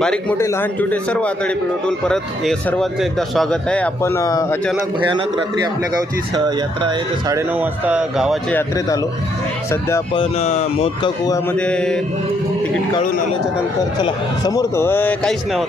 बारीक मोठे लहान छोटे सर्व आतडे पेटून परत हे सर्वांचं एकदा स्वागत आहे. आपण अचानक भयानक रात्री आपल्या गावची यात्रा आहे तर 9:30 वाजता गावाच्या यात्रेत आलो. सध्या आपण मोदका कुवामध्ये तिकीट काढून आल्याच्या नंतर चला समोर तो काहीच नाही होत.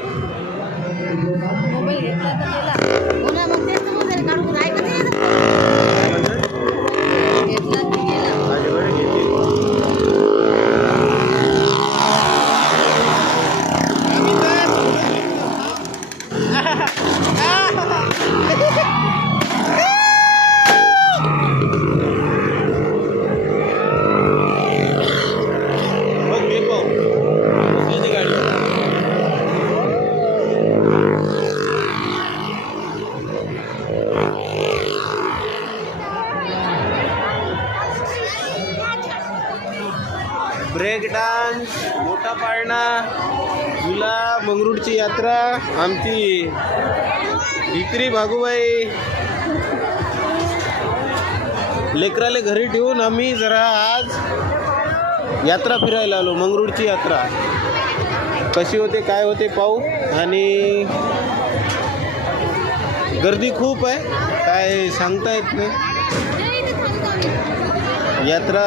ब्रेक डान्स, मोठा पाळणा, झुला, मंगरुळची यात्रा, आमची भित्री भागूबाई लेकराले घरी ठेवून आम्ही जरा आज यात्रा फिरायला आलो. मंगरुळची यात्रा कशी होते काय होते पाहू. आणि गर्दी खूप आहे, काय सांगता येत नाही. यात्रा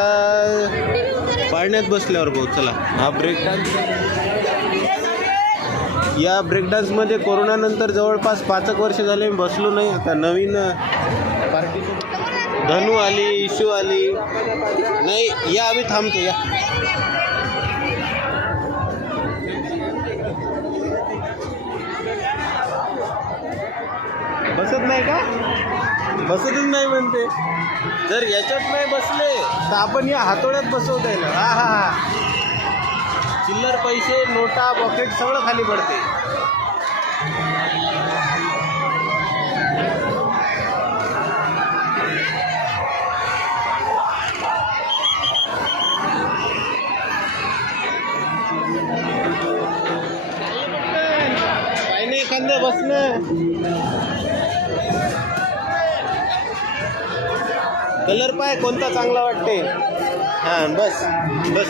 पाळण्यात बसल्यावर भाऊ. चला हा ब्रेक डान्स. या ब्रेक डान्समध्ये कोरोनानंतर जवळपास 5 वर्ष झाले मी बसलो नाही. आता नवीन पार्टी धनू आली, इशू आली नाही. या आम्ही थांबतो या. बसत नाही का? बसतच नाही म्हणते. जर याच्यात नाही बसले तर आपण या हातोड्यात बसवता येईल. हा हा हा. चिल्लर पैसे नोटा पॉकेट सगळं खाली पडते. काही नाही एखादं बसणं. कलर पाय कोणता चांगला वाटते. हां बस बस.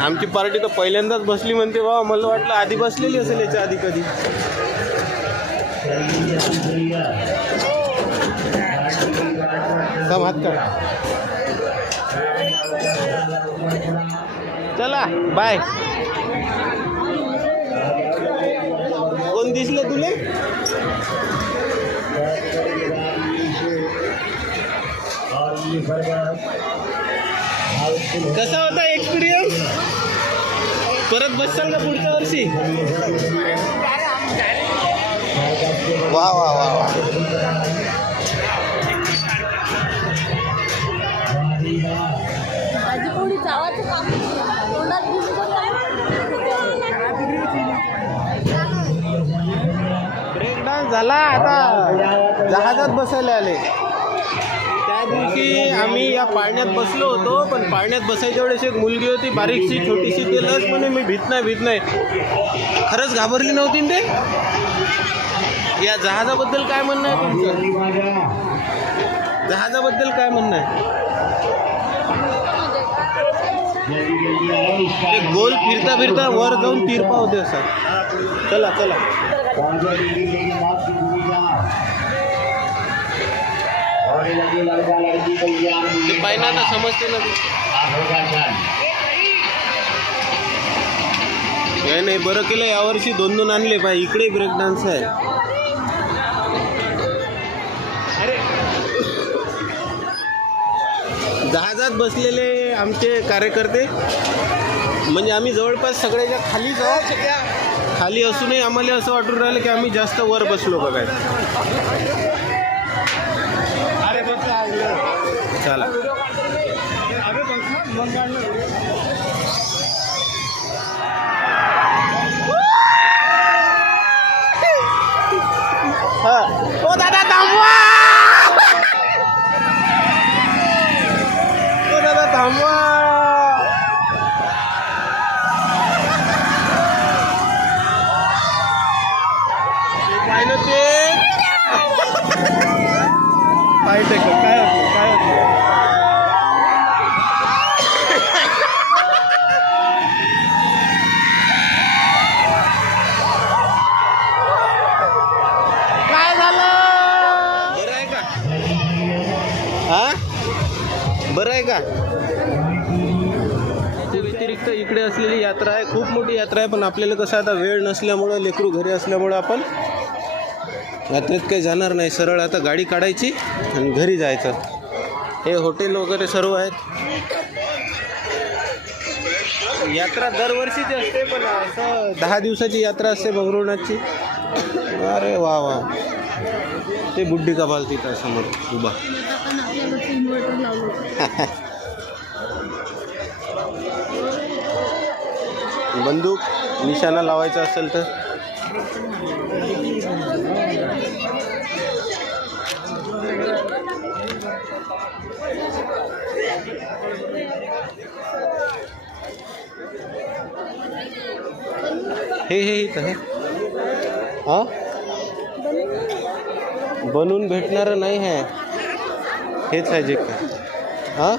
आमची पार्टी तर पहिल्यांदाच बसली म्हणते. बाबा मला वाटलं आधी बसलेली असेल याच्या आधी कधी. सब हात काढ. चला बाय. कोण दिसले तुले? कसा होता एक्सपिरियन्स? परत बसचाल का पुढच्या वर्षी? वा वा वा वा. ब्रेक डान्स झाला. आता जहाजात बसायला आले. त्या दिवशी आम्ही या पाळण्यात बसलो होतो, पण पाळण्यात बसायच्या वेळेस एक मुलगी होती बारीकशी छोटीशी. ते लस म्हणे मी भीत नाही. खरंच घाबरली नव्हती ते. या जहाजाबद्दल काय म्हणणं आहे तुमचं? जहाजाबद्दल काय म्हणणं आहे? ते गोल फिरता फिरता वर जाऊन तिरपा होते असं. चला चला. ते पाहिजे आता समजते ना. काय नाही बरं केलं यावर्षी 2 आणले पाहिजे. इकडे ब्रेक डान्स आहे. जहाजात बसलेले आमचे कार्यकर्ते म्हणजे आम्ही जवळपास सगळ्याच्या खालीच आहोत. खाली असूनही आम्हाला असं वाटून राहिलं की आम्ही जास्त वर बसलो बघाय. चला हा. ओ दादा थांबवा. थांबवा. पाहिलं ते का? त्याच्या व्यतिरिक्त इकडे असलेली यात्रा आहे, खूप मोठी यात्रा आहे, पण आपल्याला कसं आता वेळ नसल्यामुळं, लेकरू घरी असल्यामुळं आपण यात्रेत काही जाणार नाही. सरळ आता गाडी काढायची आणि घरी जायचं. हे हॉटेल वगैरे सर्व आहेत. यात्रा दरवर्षीची असते, पण असं 10 दिवसाची यात्रा असते बगरुनाथची. अरे वा वा, ते बुड्डी का बाल तिथं समोर उभा. बंदूक निशाणा लावायचा असेल तर हे इथं हे हा बनवून भेटणारं नाही आहे, हेच आहे जे काय. हा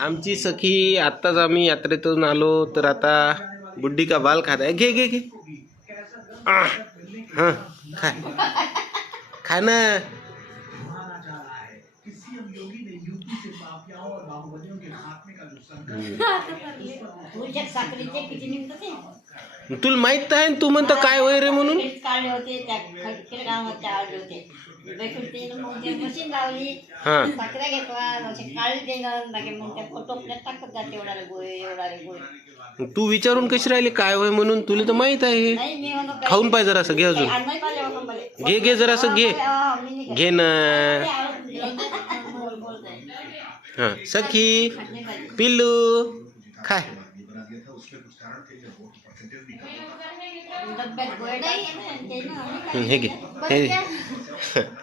आमची सखी आत्ताच आम्ही यात्रेतून आलो, तर आता बुड्डी का बाल खात आहे. घे घे घे. हां खाय खाय ना. तुला माहित आहे तू म्हणतो काय होय रे म्हणून. तू विचारून कशी राहिली काय होय म्हणून, तुला तर माहित आहे. खाऊन पाय जरासं, घे अजून घे घे जरासं घे घे ना. हा सखी पिल्लू खाय. हे घे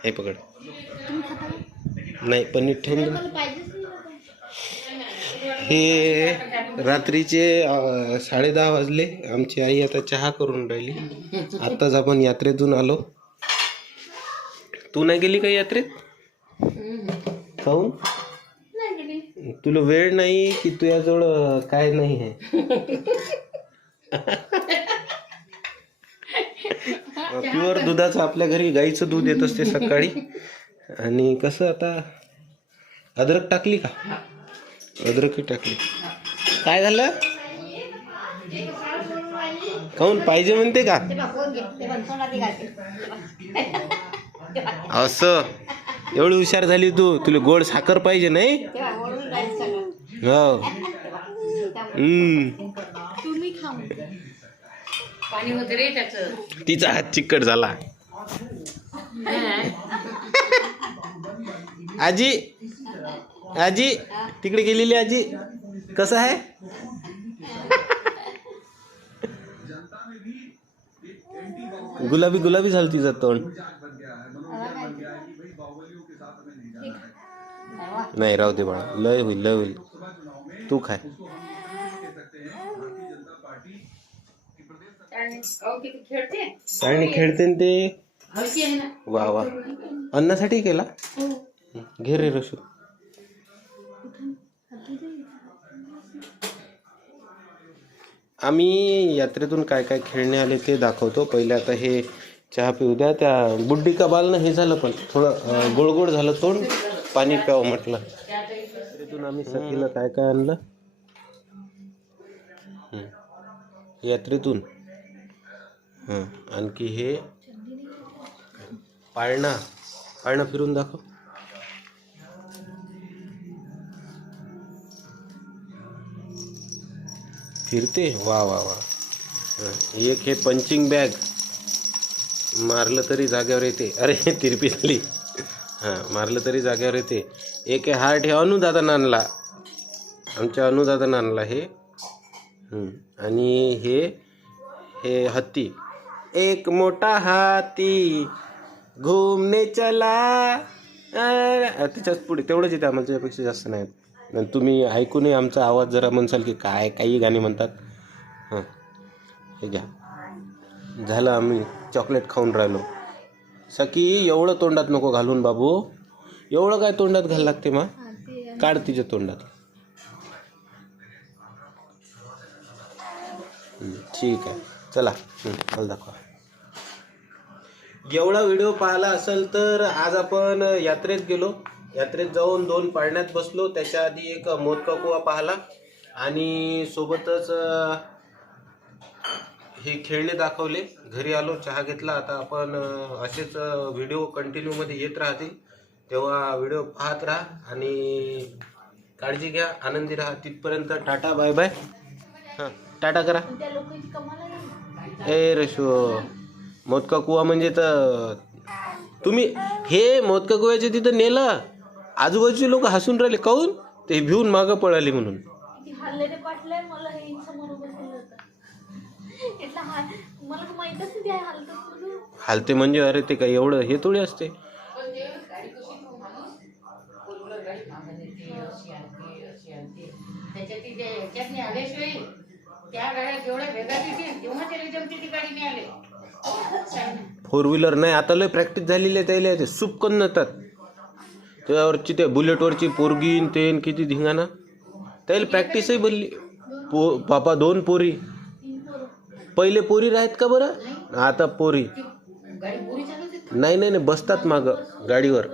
हे पकड. नाही पनीर ठेवून. हे रात्रीचे 10:30 वाजले. आमची आई आता चहा करून राहिली. आत्ताच आपण यात्रेतून आलो. तू नाही गेली का यात्रेत? खाऊन तुला वेळ नाही की तुझ्याजवळ काय नाही आहे? प्युअर दुधाचं आपल्या घरी गाईचं दूध येत असते सकाळी. आणि कसं आता अद्रक टाकली का? अद्रकही टाकली. काय झालं? खाऊन पाहिजे म्हणते का? असं एवढी हुशार झाली तू. तुला गोड साखर पाहिजे नाही? हो. तिचा हात चिकट झाला. आजी आजी तिकडे गेलेली आजी. कसं आहे? गुलाबी गुलाबी झालं तिचं तोंड. नाही राहू दे बाळा, लय होईल लय होईल. तू खाय. आणि खेळते ते. वा वा, अन्नासाठी केला. घे रे रशू. आम्ही यात्रेतून काय काय खेळणे आले ते दाखवतो. पहिले आता हे चहा पिऊ द्या. त्या बुड्डी का बालनं हे झालं, पण थोडं गोड झालं तोंड. पाणी प्यावं म्हटलं. यात्रेतून आम्ही सखीला काय काय आणलं यात्रेतून. आणखी हे पाळणा फिरून दाखव. फिरते. वा वा वा. एक हे पंचिंग बॅग, मारलं तरी जाग्यावर येते. अरे तिरपी झाली. मारलं तरी जाग्यावर येते. एक हे हार्ट, हे अनुदादानं आणला, आमच्या अनुदादानं आणला हे. आणि हे हत्ती. एक मोठा हाती घुमने चला. त्याच्याच पुढे तेवढंच येते आम्हाला, त्याच्यापेक्षा जास्त नाही. तुम्ही ऐकूनही आमचा आवाज जरा म्हणसाल की काय काही गाणी म्हणतात. हे घ्या. झालं आम्ही चॉकलेट खाऊन राहिलो. सकी एवढं तोंडात नको घालून बाबू. एवढं काय तोंडात घाल लागते मा. काढ तिच्या तोंडात. ठीक आहे चला मला दाखवा. एवढा व्हिडिओ पाहिला असेल तर आज आपण यात्रेत गेलो. यात्रेत जाऊन 2 पाळण्यात बसलो. त्याच्या आधी एक मोदका कुवा पाहिला आणि सोबतच हे खेळणे दाखवले. घरी आलो, चहा घेतला. आता आपण असेच व्हिडिओ कंटिन्यूमध्ये येत राहतील, तेव्हा व्हिडिओ पाहत राहा आणि काळजी घ्या, आनंदी राहा. तिथपर्यंत टाटा बाय बाय. हां टाटा करा. ए रशो मोदका कुवा म्हणजे तर तुम्ही हे मोदका कुव्याच्या तिथं नेलं, आजूबाजूचे लोक हसून राहिले. काऊन? ते भिवून मागं पळाले म्हणून. हालते म्हणजे अरे ते काय एवढं हे थोडी असते. फोर व्हीलर नाही आता लय प्रॅक्टिस झालेली आहे त्याला. ते सुपकन नतात त्यावरची, त्या बुलेटवरची पोरगीन तेन किती धिंगाणा. त्याला प्रॅक्टिसही बनली. बापा 2 पोरी. पहिले पोरी राहत का बरं, आता पोरी. नाही नाही नाही बसतात मागं गाडीवर.